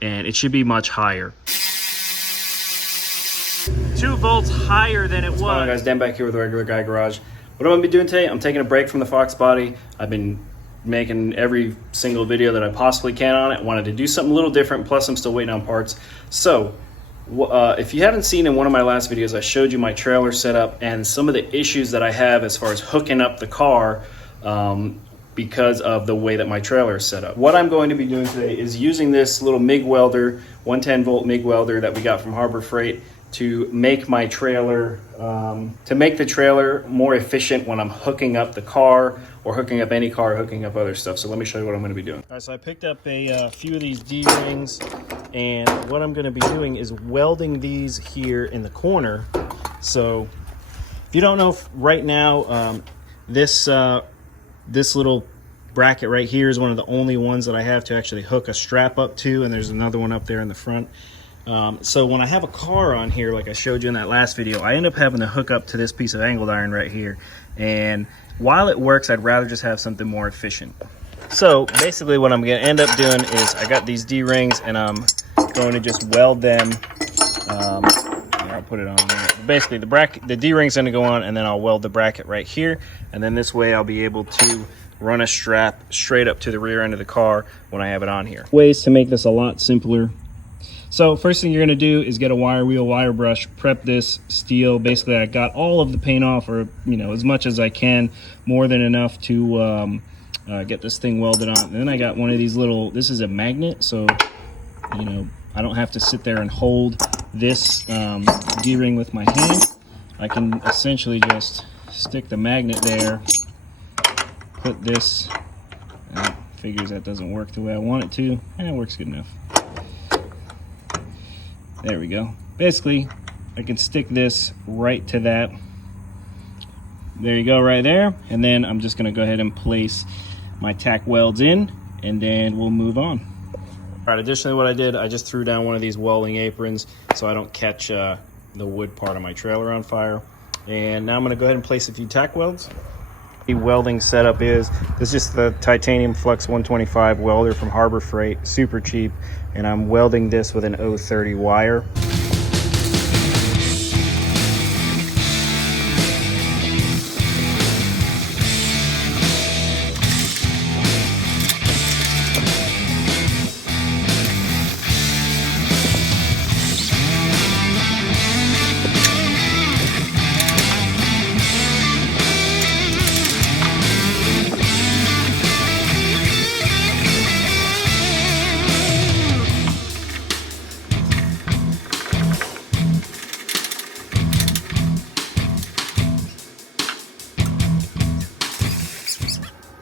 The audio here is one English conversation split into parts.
and it should be much higher. 2 volts higher than it was. What's going on, guys? Dan back here with the Regular Guy Garage. What I'm going to be doing today, I'm taking a break from the Foxbody. I've been making every single video that I possibly can on it. Wanted to do something a little different, plus I'm still waiting on parts. So if you haven't seen in one of my last videos, I showed you my trailer setup and some of the issues that I have as far as hooking up the car because of the way that my trailer is set up. What I'm going to be doing today is using this little MIG welder, 110 volt MIG welder that we got from Harbor Freight to make my trailer, to make the trailer more efficient when I'm hooking up the car or hooking up any car, hooking up other stuff. So let me show you what I'm going to be doing. All right, so I picked up a few of these D-rings, and what I'm going to be doing is welding these here in the corner. So if you don't know, right now, this little bracket right here is one of the only ones that I have to actually hook a strap up to, and there's another one up there in the front. So when I have a car on here, like I showed you in that last video, I end up having to hook up to this piece of angled iron right here. And while it works, I'd rather just have something more efficient. So basically what I'm going to end up doing is I got these D-rings and I'm going to just weld them. I'll put it on there. Basically the D-ring's going to go on, and then I'll weld the bracket right here. And then this way I'll be able to run a strap straight up to the rear end of the car when I have it on here. Ways to make this a lot simpler. So first thing you're going to do is get a wire wheel, wire brush, prep this steel. Basically I got all of the paint off, or as much as I can, more than enough to get this thing welded on. And then I got one of these little, this is a magnet, so I don't have to sit there and hold this D-ring with my hand. I can essentially just stick the magnet there, put this, figures that doesn't work the way I want it to. It works good enough. There we go. Basically, I can stick this right to that. There you go, right there. And then I'm just gonna go ahead and place my tack welds in, and then we'll move on. All right, additionally what I did, I just threw down one of these welding aprons so I don't catch the wood part of my trailer on fire. And now I'm gonna go ahead and place a few tack welds. The welding setup is, this is just the titanium flux 125 welder from Harbor Freight, super cheap, and I'm welding this with an 030 wire.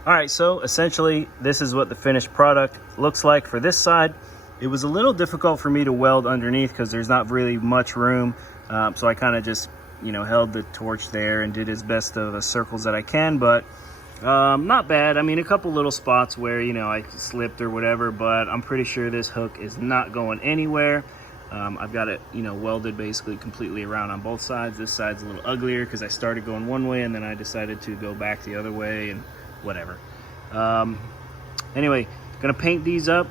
All right, so essentially this is what the finished product looks like for this side. It was a little difficult for me to weld underneath because there's not really much room. So I kind of just, held the torch there and did as best of the circles that I can, but not bad. I mean, a couple little spots where, I slipped or whatever, but I'm pretty sure this hook is not going anywhere. I've got it, welded basically completely around on both sides. This side's a little uglier because I started going one way and then I decided to go back the other way and whatever. Anyway, gonna paint these up,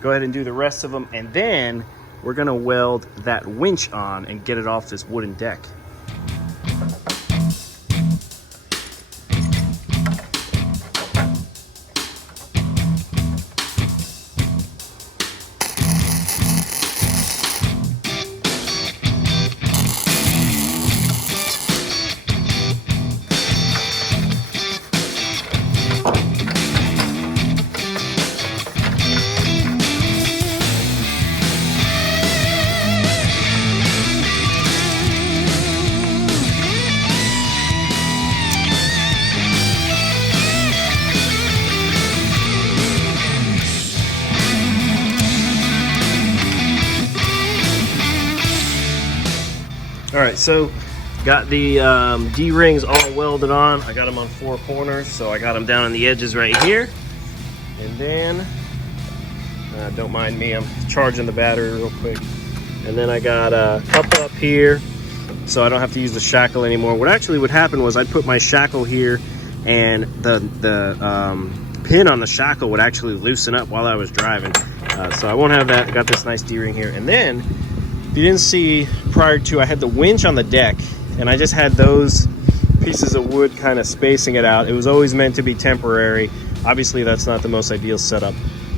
go ahead and do the rest of them, and then we're gonna weld that winch on and get it off this wooden deck. All right, so got the D-rings all welded on. I got them on 4 corners, so I got them down on the edges right here. And then, don't mind me, I'm charging the battery real quick. And then I got a cup up here, so I don't have to use the shackle anymore. What actually would happen was I'd put my shackle here, and the pin on the shackle would actually loosen up while I was driving. So I won't have that. I got this nice D-ring here. And then, if you didn't see prior to, I had the winch on the deck, and I just had those pieces of wood kind of spacing it out. It was always meant to be temporary. Obviously, that's not the most ideal setup.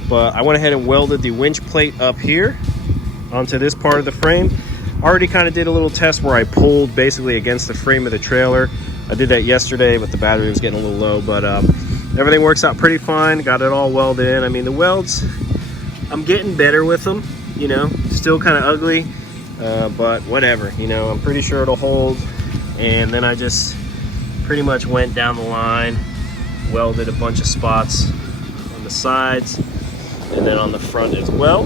But I went ahead and welded the winch plate up here onto this part of the frame. Already kind of did a little test where I pulled basically against the frame of the trailer. I did that yesterday, but the battery was getting a little low. But everything works out pretty fine. Got it all welded in. I mean, the welds, I'm getting better with them, you know, still kind of ugly, but whatever, you know, I'm pretty sure it'll hold. And then I just pretty much went down the line, welded a bunch of spots on the sides and then on the front as well.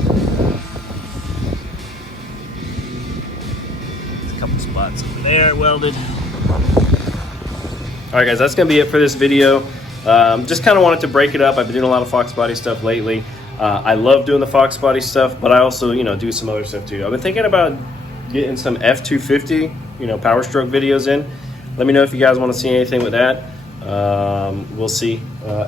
There's a couple spots over there welded. All right, guys, that's gonna be it for this video. Just kind of wanted to break it up. I've been doing a lot of Foxbody stuff lately. I love doing the Foxbody stuff, but I also, you know, do some other stuff too. I've been thinking about getting some F250, you know, Power Stroke videos in. Let me know if you guys want to see anything with that. We'll see.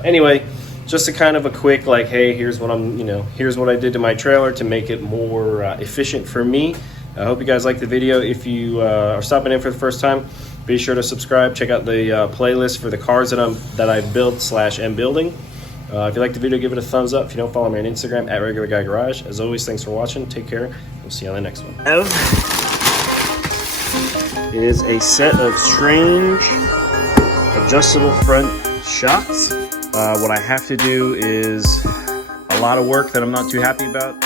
Anyway, just a kind of a quick, like, hey, here's what I'm, you know, here's what I did to my trailer to make it more efficient for me. I hope you guys like the video. If you are stopping in for the first time, be sure to subscribe. Check out the playlist for the cars that I've built / am building. If you like the video, give it a thumbs up. If you don't follow me on Instagram, at Regular Guy Garage. As always, thanks for watching. Take care. We'll see you on the next one. Is a set of strange adjustable front shocks. What I have to do is a lot of work that I'm not too happy about.